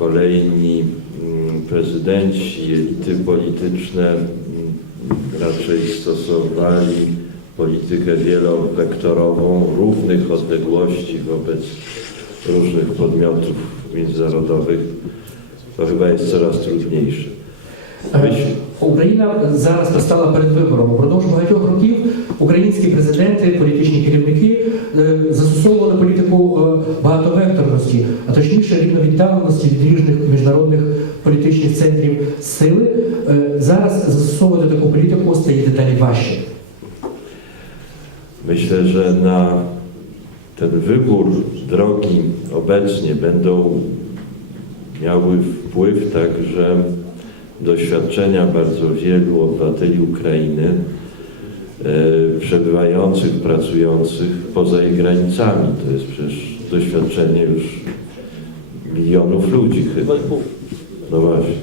kolejni mm, prezydenci, elity polityczne mm, raczej stosowali politykę wielowektorową, równych odległości wobec różnych podmiotów międzynarodowych. To chyba jest coraz trudniejsze. Myśl, Україна зараз постала перед вибором. Упродовж багатьох років українські президенти, політичні керівники е, застосовували політику е, багатовекторності, а точніше рівновіддаленості від різних міжнародних політичних центрів сили. Е, Зараз застосовувати таку політику стає дедалі важче. myślę, że na ten wybór drogi obecnie będą miały wpływ także doświadczenia bardzo wielu obywateli Ukrainy e, przebywających, pracujących poza jej granicami. To jest przecież doświadczenie już milionów ludzi chyba. No właśnie.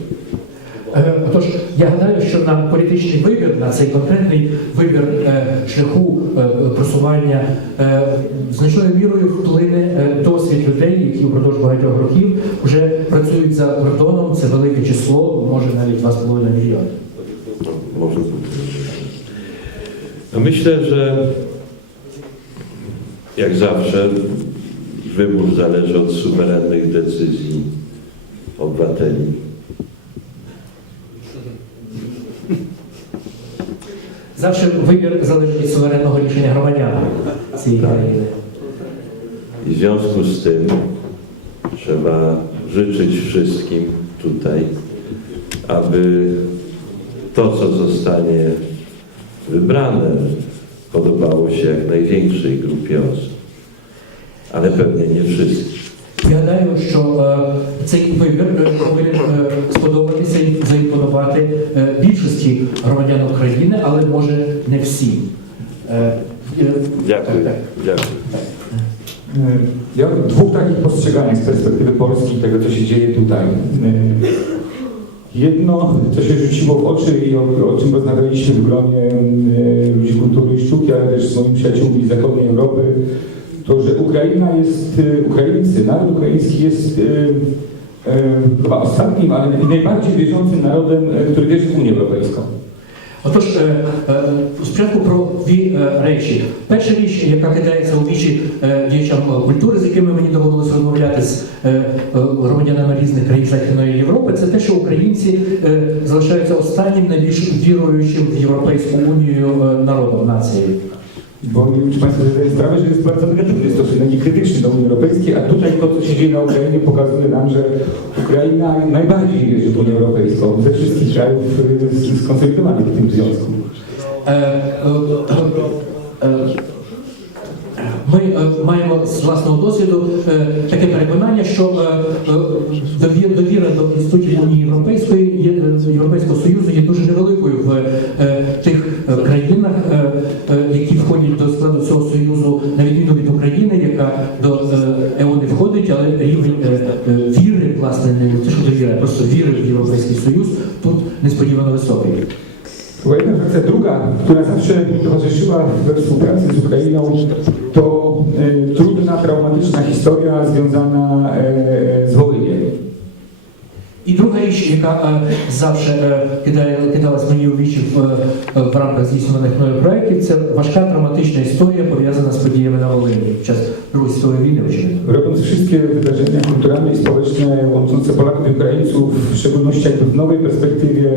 Е, Отож, я гадаю, що на політичний вибір, на цей конкретний вибір е, шляху е, просування значною мірою вплине досвід людей, які впродовж багатьох років вже працюють за кордоном. Це велике число, може навіть 2,5 мільйони. No, może być. No myślę, że jak zawsze wybór zależy od suwerennych decyzji obywateli. Завжди вибір залежить від суверенного рішення громадян цієї країни. I w związku z tym trzeba życzyć wszystkim tutaj, aby to, co zostanie wybrane, podobało się jak największej grupie osób. Ale pewnie nie wszystkim. Я гадаю, що е, цей вибір е, повинен е, сподобатися і заімпонувати е, більшості громадян України, але може не всім. Е, е, Dziękuję. так. Dziękuję. Ja mam dwóch takich postrzegania z perspektywy Polski tego, co się dzieje tutaj. Jedno, co się rzuciło w oczy i o, o czym rozmawialiśmy w gronie e, ludzi kultury i sztuki, ale też z moimi przyjaciółmi z zachodniej Europy, to, że Ukraina jest, e, Ukraińcy, naród ukraiński jest e, e, chyba ostatnim, ale najbardziej wierzącym narodem, e, który wierzy w Unię Europejską. Отож, спочатку про дві речі. Перша річ, яка кидається у вічі діячам культури, з якими мені доводилося розмовляти з громадянами різних країн Західної Європи, це те, що українці залишаються останнім найбільш віруючим в Європейську унію народом нацією. Bo nie wiem, czy Państwo sobie zdają sprawę, że jest bardzo negatywny stosunek i krytyczny do Unii Europejskiej, a tutaj to, co się dzieje na Ukrainie, pokazuje nam, że Ukraina najbardziej wierzy w Unię Europejską ze wszystkich krajów y, skonsolidowanych w tym związku. Е, е, е, Ми е, маємо з власного досвіду е, таке переконання, що е, е, дові- довіра до інститутів Унії Європейської є- е, Європейського Союзу є дуже невеликою в е, тих е, країнах, е, е, які która zawsze towarzyszyła we współpracy z Ukrainą, to y, trudna, traumatyczna historia związana y, z Wołyniem. І друга річ, яка е, завжди е, кидає, кидалась мені у вічі в, е, в рамках здійснюваних мною проєктів, це важка травматична історія, пов'язана з подіями на Волині під час Другої світової війни, очевидно. Robiąc wszystkie wydarzenia kulturalne i społeczne łączące Polaków i Ukraińców, w szczególności jakby w nowej perspektywie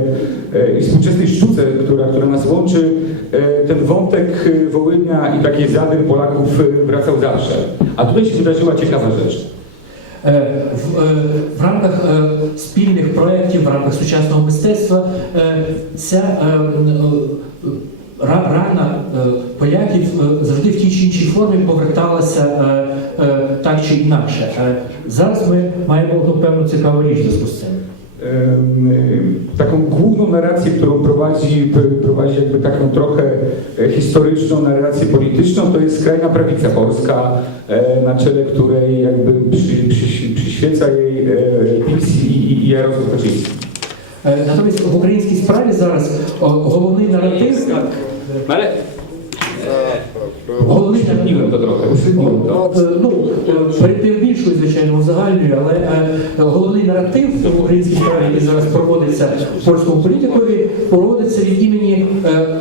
e, i współczesnej sztuce, która, która nas łączy, e, ten wątek e, Wołynia i takiej zadym Polaków e, wracał zawsze. A tutaj się wydarzyła ciekawa rzecz. Е, В, е, в рамках е, спільних проєктів, в рамках сучасного мистецтва е, ця е, е, ра- рана е, поляків е, завжди в тій чи іншій формі поверталася е, е, так чи інакше. Е, Зараз ми маємо одну певну цікаву річ зв'язку з цим. Taką główną narrację, którą prowadzi, prowadzi jakby taką trochę e, historyczną narrację polityczną, to jest skrajna prawica polska, e, na czele której jakby przy, przy, przyświeca jej e, PiS i, Jarosław Kaczyński. Е, Натомість в українській справі зараз головний наратив Мене to. Е, Ну, е, перед більшою, звичайно, узагальнюю, але е, головний наратив в українській справі, який зараз проводиться польському політикові, проводиться від імені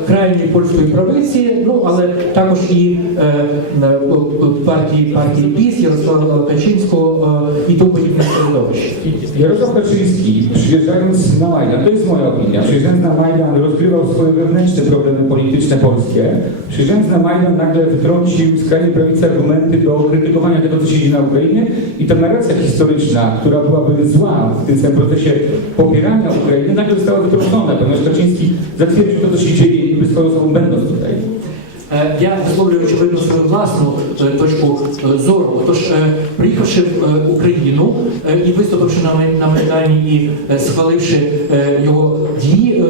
крайньої польської правиці, ну але також і партії партії ПІС, Ярослава Качинського і тому. Jarosław Kaczyński, przyjeżdżając na Majdan, to jest moja opinia, przyjeżdżając na Majdan rozgrywał swoje wewnętrzne problemy polityczne polskie. Przyjeżdżając na Majdan nagle wytrącił skrajnie prawicy argumenty do krytykowania tego, co się dzieje na Ukrainie i ta narracja historyczna, która byłaby zła w tym samym procesie popierania Ukrainy, nagle została wytrącona, ponieważ Kaczyński zatwierdził to, co się dzieje i swoją osobą będąc tutaj. Е, Я висловлюю очевидно свою власну е, точку е, зору. Отож, е, приїхавши в Україну і виступивши на Майдані і схваливши його дії,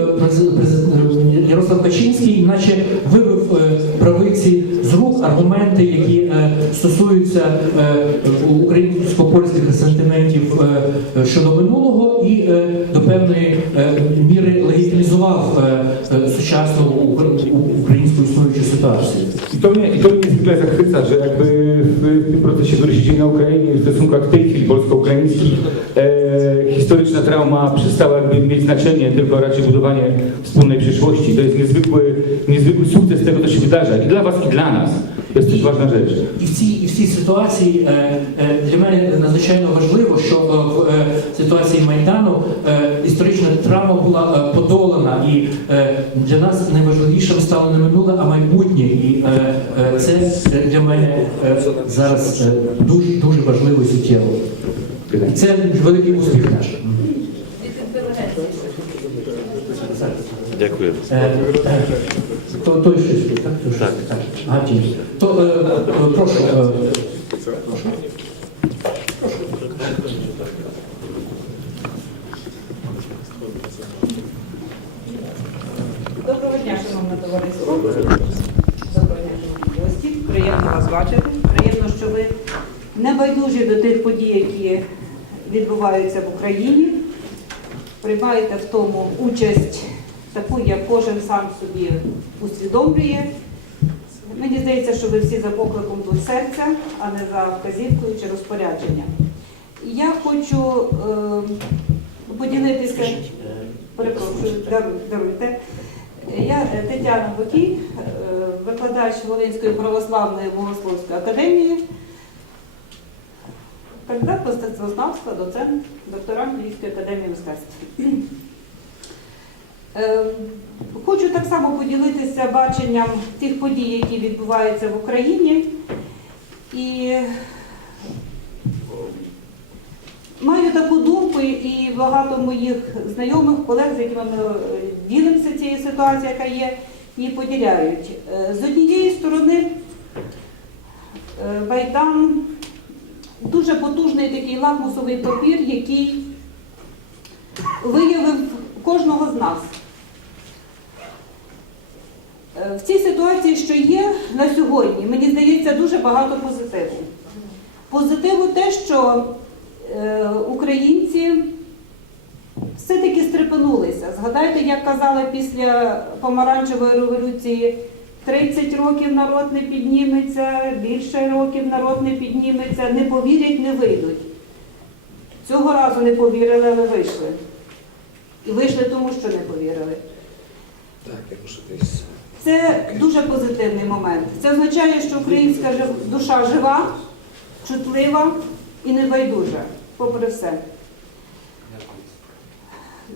Ярослав Качинський, наче вибив правиці з рук аргументи, які стосуються українсько-польських сентиментів е, щодо минулого, і до певної міри легітимізував сучасну укр- у- українську існуючу ситуацію. I to mnie, i to mnie niezwykle zachwyca, że jakby w, w tym procesie, który się dzieje na Ukrainie, w stosunkach w tej chwili polsko-ukraińskich, e, historyczna trauma przestała jakby mieć znaczenie, tylko raczej budowanie wspólnej przyszłości. To jest niezwykły, niezwykły sukces tego, co się wydarza i dla Was, i dla nas. To jest też ważna rzecz. І в цій, і в цій ситуації е, е, для мене надзвичайно важливо, що е, в е, ситуації Майдану е, історична травма була е, подолана, і е, для нас найважливішим стало не минуле, а майбутнє. І е, це для мене зараз дуже дуже важливо і суттєво. І це великий успіх наш. Е, То той щось, так? Так. прошу. Байдужі до тих подій, які відбуваються в Україні. Приймаєте в тому участь таку, як кожен сам собі усвідомлює. Мені здається, що ви всі за покликом тут серця, а не за вказівкою чи розпорядженням. Я хочу е, поділитися. Перепрошую, даруйте. Я е, Тетяна Бокій, е, викладач Волинської православної богословської академії, кандидат мистецтвознавства, доцент, докторант Львівської академії мистецтв. Е, Хочу так само поділитися баченням тих подій, які відбуваються в Україні. І Маю таку думку, і багато моїх знайомих, колег, з якими ми е, ділимося цією ситуацією, яка є, її поділяють. Е, З однієї сторони, Байдан дуже потужний такий лакмусовий папір, який виявив кожного з нас. Е, В цій ситуації, що є на сьогодні, мені здається, дуже багато позитиву. Позитиву те, що е, українці все-таки стрепенулися. Згадайте, як казали після помаранчевої революції, 30 років народ не підніметься, більше років народ не підніметься, не повірять, не вийдуть. Цього разу не повірили, але вийшли. І вийшли тому, що не повірили. Це дуже позитивний момент. Це означає, що українська душа жива, чутлива і небайдужа, попри все.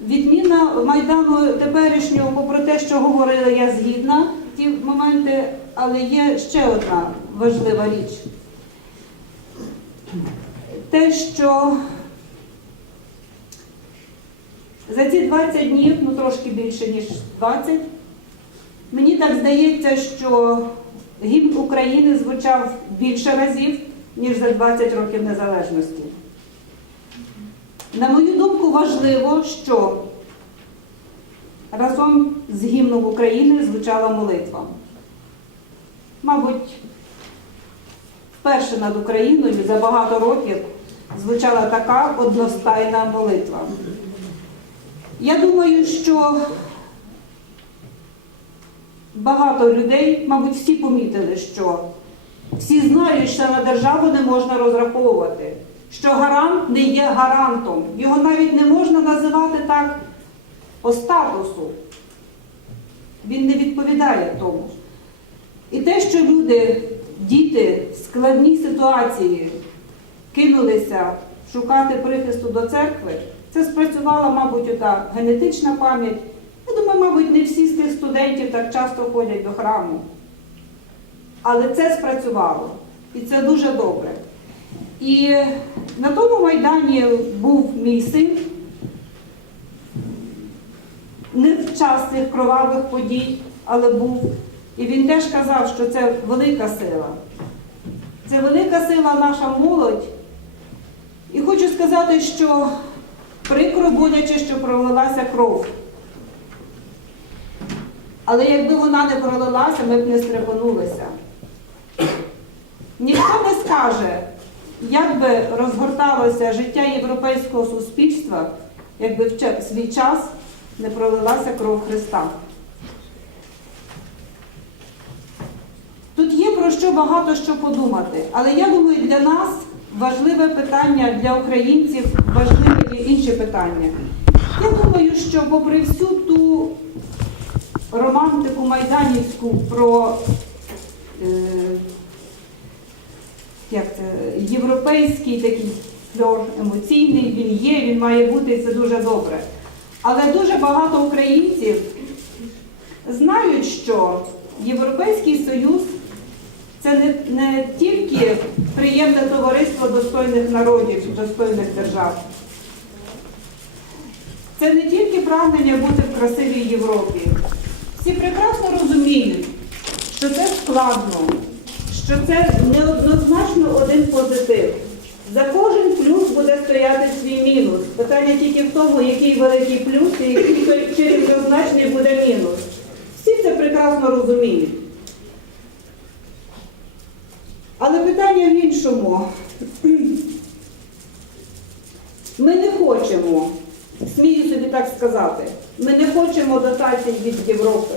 Відміна Майдану теперішнього, попри те, що говорили, я згідна ті моменти, але є ще одна важлива річ. Те, що за ці 20 днів, ну трошки більше, ніж 20, мені так здається, що гімн України звучав більше разів, ніж за 20 років незалежності. На мою думку, важливо, що разом з гімном України звучала молитва. Мабуть, вперше над Україною за багато років звучала така одностайна молитва. Я думаю, що багато людей, мабуть, всі помітили, що всі знають, що на державу не можна розраховувати, що гарант не є гарантом. Його навіть не можна називати так по статусу. Він не відповідає тому. І те, що люди, діти в складній ситуації кинулися шукати прихисту до церкви, це спрацювала, мабуть, ота генетична пам'ять. Я думаю, мабуть, не всі з тих студентів так часто ходять до храму. Але це спрацювало. І це дуже добре. І на тому майдані був мій син. Не в час цих кровавих подій, але був. І він теж казав, що це велика сила. Це велика сила наша молодь. І хочу сказати, що прикро боляче, що пролилася кров. Але якби вона не пролилася, ми б не стрепенулися. Ніхто не скаже, як би розгорталося життя європейського суспільства, якби в свій час не пролилася кров Христа. Тут є про що багато що подумати, але я думаю, для нас важливе питання, для українців важливе є інші питання. Я думаю, що попри всю ту романтику майданівську про е, як це, європейський такий фльор емоційний, він є, він має бути, і це дуже добре. Але дуже багато українців знають, що Європейський Союз це не, не тільки приємне товариство достойних народів, достойних держав. Це не тільки прагнення бути в красивій Європі. Всі прекрасно розуміють, що це складно, що це неоднозначно один позитив. За кожен плюс буде стояти свій мінус. Питання тільки в тому, який великий плюс і який рівнозначний буде мінус. Всі це прекрасно розуміють. Але питання в іншому. Ми не хочемо, смію собі так сказати, ми не хочемо дотацій від Європи.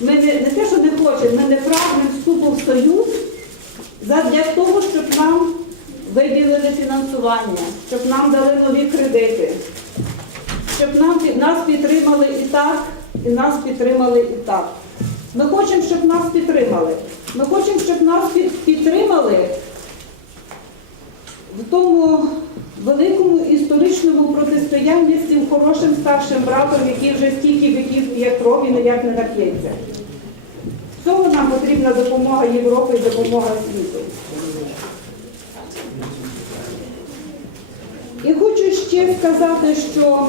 Ми не, не те, що не хочемо, ми не прагнемо вступу в Союз задля того, щоб нам виділили фінансування, щоб нам дали нові кредити, щоб нам, нас підтримали і так, і нас підтримали і так. Ми хочемо, щоб нас підтримали. Ми хочемо, щоб нас підтримали в тому великому історичному протистоянні з цим хорошим старшим братом, який вже стільки віків п'є кров і ніяк не нап'ється. Цього нам потрібна допомога Європи і допомога світу. І ще сказати, що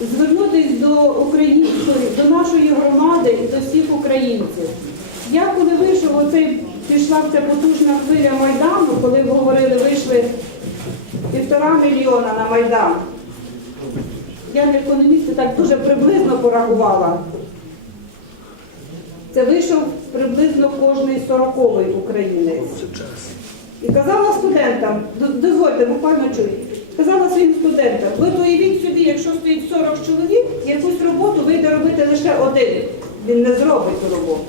звернутися до української, до нашої громади і до всіх українців. Я коли вийшов, оцей пішла ця потужна хвиля Майдану, коли говорили, вийшли півтора мільйона на Майдан. Я не економіст, так дуже приблизно порахувала. Це вийшов приблизно кожний сороковий українець. І казала студентам, дозвольте, буквально чую, казала своїм студентам, ви уявіть собі, якщо стоїть 40 чоловік, якусь роботу вийде робити лише один. Він не зробить ту роботу.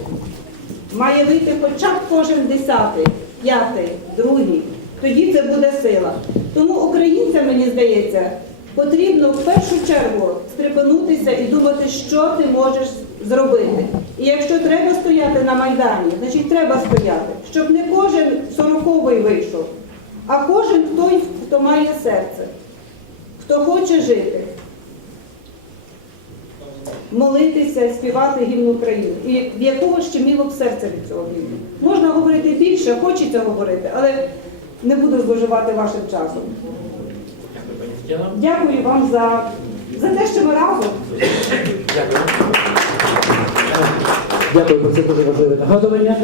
Має вийти хоча б кожен десятий, п'ятий, другий. Тоді це буде сила. Тому українцям, мені здається, потрібно в першу чергу стрепенутися і думати, що ти можеш зробити. І якщо треба стояти на Майдані, значить треба стояти, щоб не кожен сороковий вийшов, а кожен той, хто має серце, хто хоче жити молитися, співати гімн України. І в якого щеміло б серце від цього гімну. Можна говорити більше, хочеться говорити, але не буду зловживати вашим часом. Дякую вам за, за те, що ми разом. Дякую за це дуже важливе нагадування.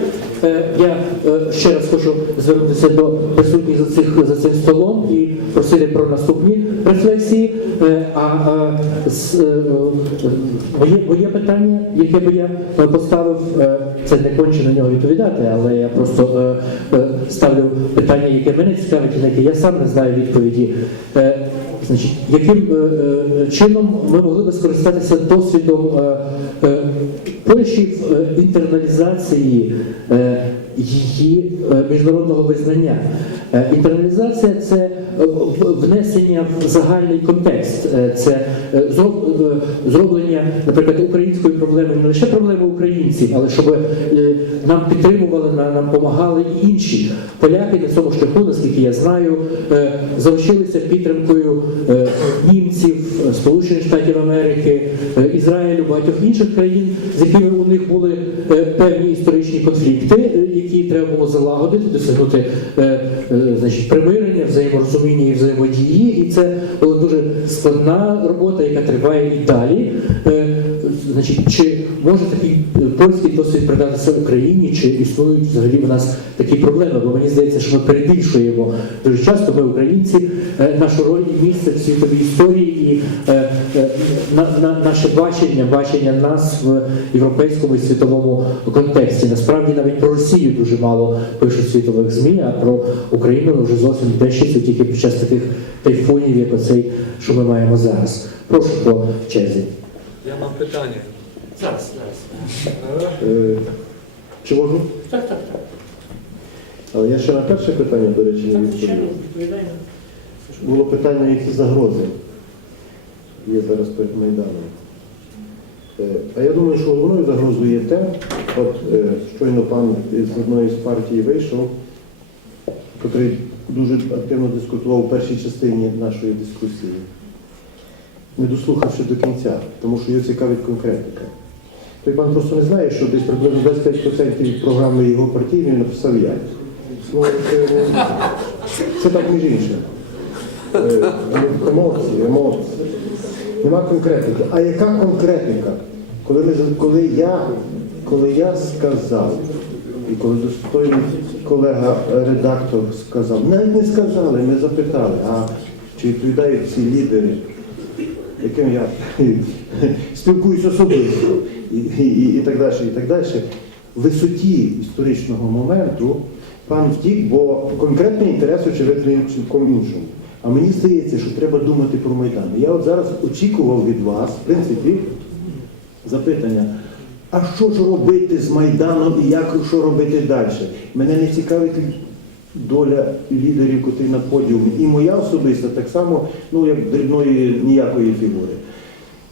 Е, Я е, ще раз хочу звернутися до присутніх за, цих, за цим столом і просити про наступні рефлексії. Е, А моє, моє питання, яке би я поставив, це не конче на нього відповідати, але я просто ставлю питання, яке мене цікавить, і на яке я сам не знаю відповіді. Значить, яким чином ми могли би скористатися досвідом Польщі в е, інтерналізації е, її е, міжнародного визнання? Інтерналізація це внесення в загальний контекст, це зроб- зроблення, наприклад, української проблеми не лише проблеми українців, але щоб нам підтримували, нам допомагали і інші поляки на цьому шляху, наскільки я знаю, залишилися підтримкою німців, Сполучених Штатів Америки, інших країн, з якими у них були е, певні історичні конфлікти, е, які треба було залагодити, досягнути е, значить, примирення, взаєморозуміння і взаємодії. І це була дуже складна робота, яка триває і далі. Значить, чи може такий польський досвід придатися Україні, чи існують взагалі в нас такі проблеми? Бо мені здається, що ми перебільшуємо дуже часто. Ми, українці, нашу роль і місце в світовій історії і на, на, наше бачення, бачення нас в європейському і світовому контексті. Насправді навіть про Росію дуже мало пишуть світових ЗМІ, а про Україну вже зовсім дещиться тільки під час таких тайфунів, як оцей, що ми маємо зараз. Прошу по черзі. Ja mam pytanie. Зараз, зараз. Е, Чи можу? Так, так, так. Але я ще на перше питання, до речі, не відповів. Було питання, які загрози є зараз перед Майданом. Е, А я думаю, що головною загрозою є те, от е, щойно пан з одної з партій вийшов, який дуже активно дискутував у першій частині нашої дискусії, не дослухавши до кінця, тому що його цікавить конкретика. Той пан просто не знає, що десь приблизно 25% від програми його партії він написав я. Ну, це, так між іншим. Е, Емоції, емоції. Нема конкретики. А яка конкретика? Коли, ми, коли, я, коли я сказав, і коли достойний колега-редактор сказав, навіть не сказали, ми запитали, а чи відповідають ці лідери яким я спілкуюсь особисто і, і, і так далі, і так далі. В висоті історичного моменту пан втік, бо конкретний інтерес очевидно цілком іншому. А мені здається, що треба думати про Майдан. Я от зараз очікував від вас, в принципі, запитання, а що ж робити з Майданом і як що робити далі? Мене не цікавить доля лідерів, котрі на подіумі. І моя особиста так само, ну як дрібної ніякої фігури.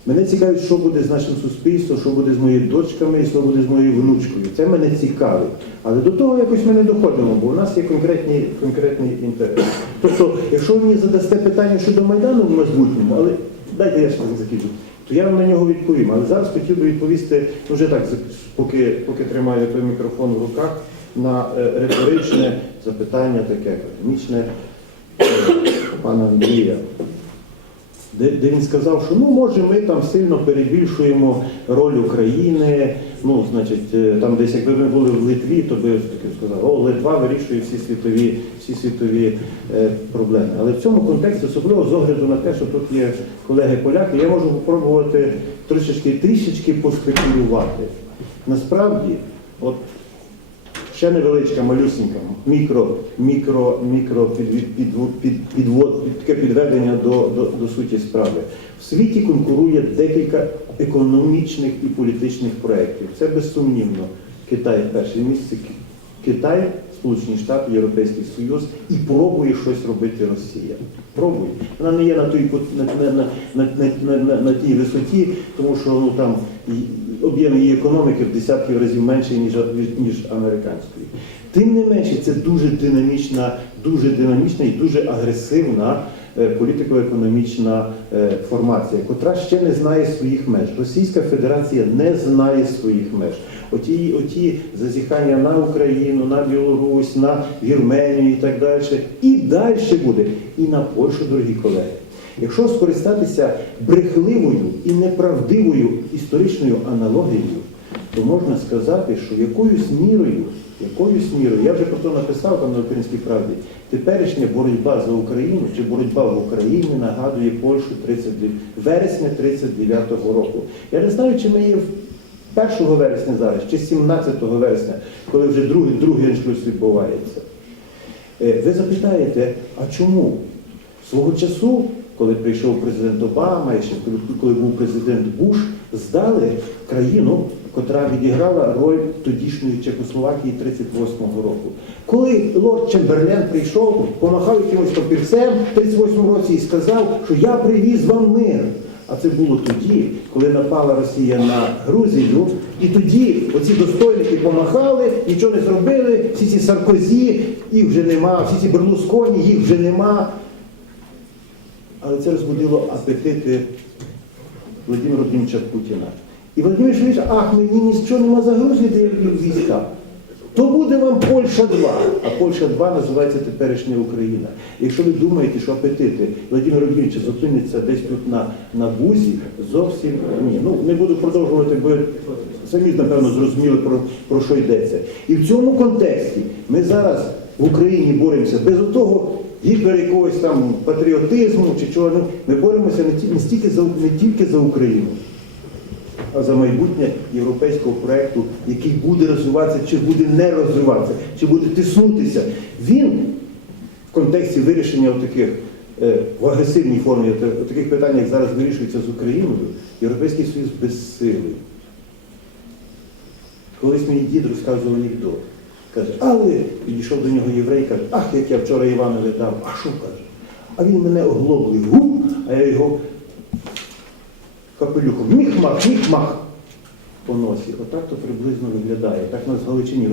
Мене цікавить, що буде з нашим суспільством, що буде з моїми дочками, і що буде з моєю внучкою. Це мене цікавить. Але до того якось ми не доходимо, бо у нас є конкретні, конкретний інтерес. Тобто, якщо ви мені задасте питання щодо Майдану в майбутньому, але дайте я ще закінчу, то я вам на нього відповім. Але зараз хотів би відповісти ну, вже так, поки, поки тримаю той мікрофон в руках, на е, риторичне запитання таке академічне пана Андрія де, де він сказав, що ну може ми там сильно перебільшуємо роль України. Ну, значить, е, там десь якби ми були в Литві, то би таки сказав, о, Литва вирішує всі світові, всі світові е, проблеми. Але в цьому контексті, особливо з огляду на те, що тут є колеги-поляки, я можу спробувати трошечки трішечки поспекулювати. Насправді, от Ще невеличка, малюсенька, мікро, мікро, мікро під, під, під, під, підвод, під, таке підведення до, до, до суті справи. В світі конкурує декілька економічних і політичних проєктів. Це безсумнівно. Китай перше місце, Китай, Сполучені Штати, Європейський Союз і пробує щось робити Росія. Пробує. Вона не є на, той, на, на, на, на, на, на, на, тій висоті, тому що ну, там об'єм її економіки в десятків разів менший, ніж, ніж американської. Тим не менше, це дуже динамічна, дуже динамічна і дуже агресивна е, політико-економічна е, формація, котра ще не знає своїх меж. Російська Федерація не знає своїх меж. Оті, оті зазіхання на Україну, на Білорусь, на Вірменію і так далі. І далі буде. І на Польщу, дорогі колеги. Якщо скористатися брехливою і неправдивою історичною аналогією, то можна сказати, що якоюсь мірою, якоюсь мірою, я вже про це написав там на українській правді, теперішня боротьба за Україну чи боротьба в Україні нагадує Польщу 39, вересня 39-го року. Я не знаю, чи ми є 1 вересня зараз, чи 17 вересня, коли вже другий, другий аншлюз відбувається. Е, Ви запитаєте, а чому? Свого часу, коли прийшов президент Обама, і ще коли, був президент Буш, здали країну, котра відіграла роль тодішньої Чехословакії 38-го року. Коли лорд Чемберлен прийшов, помахав якимось папірцем в 38-му році і сказав, що я привіз вам мир. А це було тоді, коли напала Росія на Грузію, і тоді оці достойники помахали, нічого не зробили, всі ці Саркозі, їх вже нема, всі ці Берлусконі, їх вже нема. Але це розбудило апетити Володимира Владимировича Путіна. І Володимир Владимирович, ах, мені нічого нема за Грузію, де я люблю війська. То буде вам Польща 2, а Польща 2 називається теперішня Україна. Якщо ви думаєте, що апетити Володимира Владимировича зупиняться десь тут на, на бузі, зовсім ні. Ну не буду продовжувати, бо самі напевно зрозуміли про, про що йдеться. І в цьому контексті ми зараз в Україні боремося без того гіпер якогось там патріотизму чи чого. Ну, ми боремося не, ті- не, стільки за, не тільки за Україну а за майбутнє європейського проєкту, який буде розвиватися, чи буде не розвиватися, чи буде тиснутися. Він в контексті вирішення таких в агресивній формі от- таких питань, як зараз вирішується з Україною, Європейський Союз безсилий. Колись мені дід розказував анекдот. Каже, але підійшов до нього єврей, каже, ах, як я вчора Іванові дав, а що каже? А він мене оглоблив, гу, а я його капелюхом. Міх-мах, по носі. Отак то приблизно виглядає. Так нас в Галичині